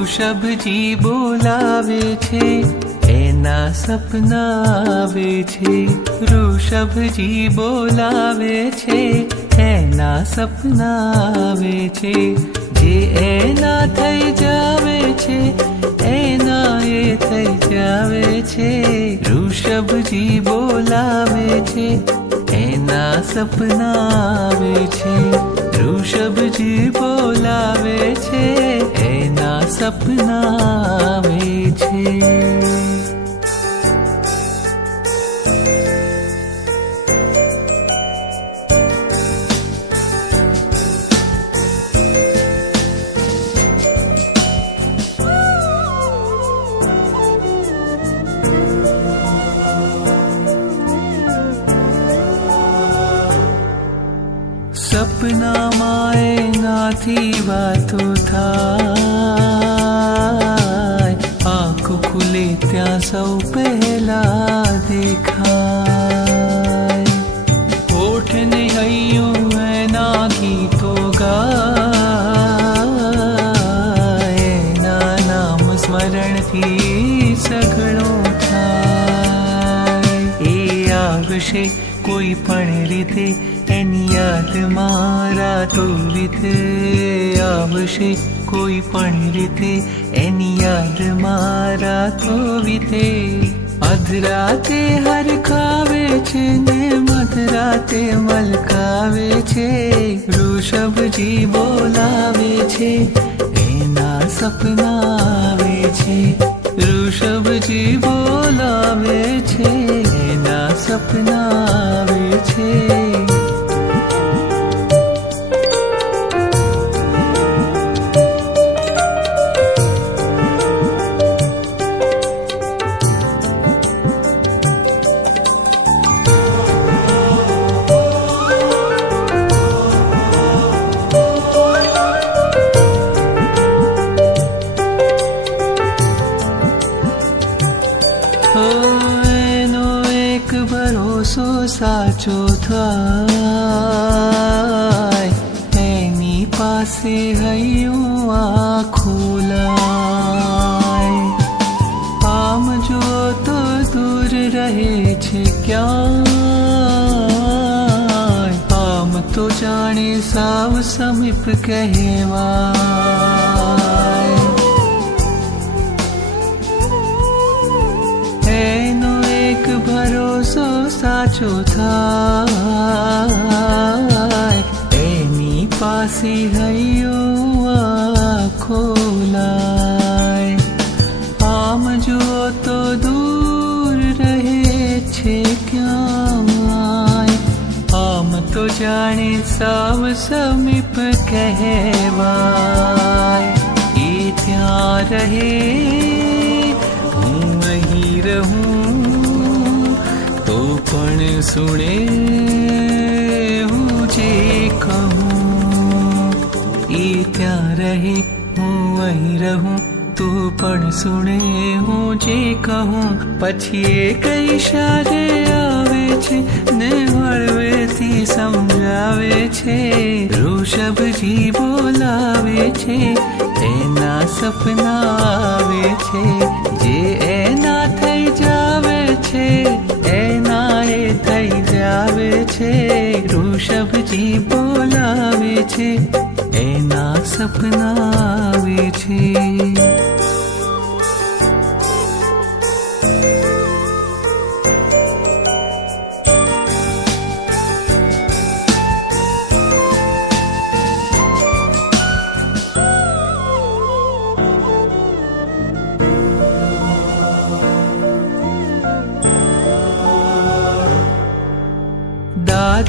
વૃષભજી બોલાવે છે, એના સપના આવે છે. ઋષભજી બોલાવે છે, એના સપના આવે છે. જે એના થઈ જાવે છે, એના એ થઈ જાવે છે. ઋષભજી બોલાવે છે, એના સપના આવે છે. વૃષભજી બોલાવે છે એના સપના આવે છે. સપનામાં એનાથી વાતો થાય. આંખ ખુલે ત્યાં સૌ પહેલા દેખાય. ઓઠને હૈયું એના ગીતો ગાય. એના નામ સ્મરણથી સઘળો થાય. એ આવશે કોઈ પણ રીતે એની મારા, તો રીતે આવશે કોઈ પણ રીતે એની યાદ મારા, તો રીતે અધરાતે હરખાવે છે ને મધરાતે મલકાવે છે. ઋષભજી બોલાવે છે, એના સપના આવે છે. ઋષભજી બોલાવે છે, એના સપના આવે છે. એનો એક ભરોસો સાચો થાય. એની પાસે હૈયું ખોલાય આમ જો તો દૂર રહે છે ક્યાં આમ તો જાણે સાવ સમીપ કહેવાય. એક ભરોસો સાચો થાય એની પાસે હૈયું ખોલાય આમ જુઓ તો દૂર રહે છે ક્યાં આમ તો જાણે સાવ સમીપ કહેવાય એ ત્યાં રહે પણ સુણે હું જે કહું એ ત્યાં રહે, હું અહીં રહું, તું પણ સુણે હું જે કહું. પછી એ કઈ શારે આવે છે, ને હળવેથી સમજાવે છે, ઋષભજી બોલાવે છે એના સપના આવે છે. છે એના સપના આવે છે.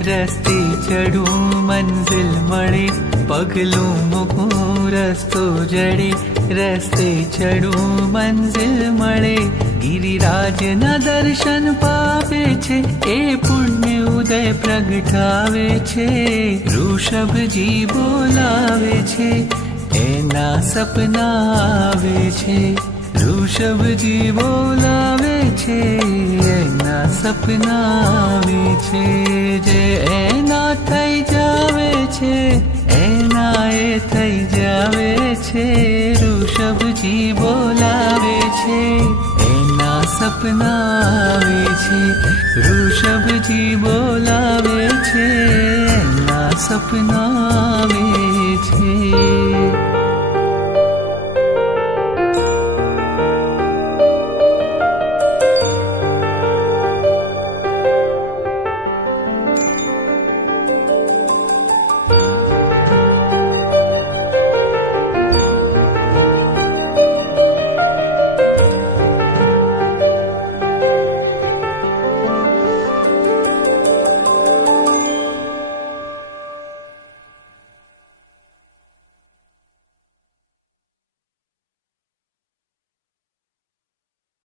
રસ્તે ચડું મંઝિલ મળે પગલું મૂકું રસ્તો જડે રસ્તે ચડું મંઝિલ મળે ગિરિરાજના દર્શન પાવે છે એ પુણ્ય ઉદય પ્રગટાવે છે ઋષભજી બોલાવે છે એના સપના આવે છે ઋષભજી બોલાવે છે એના સપના આવે છે જે એના થઈ જાવે છે, એના એ થઈ જાવે છે, ઋષભજી બોલાવે છે, એના સપના આવે છે, ઋષભજી બોલાવે છે, એના સપના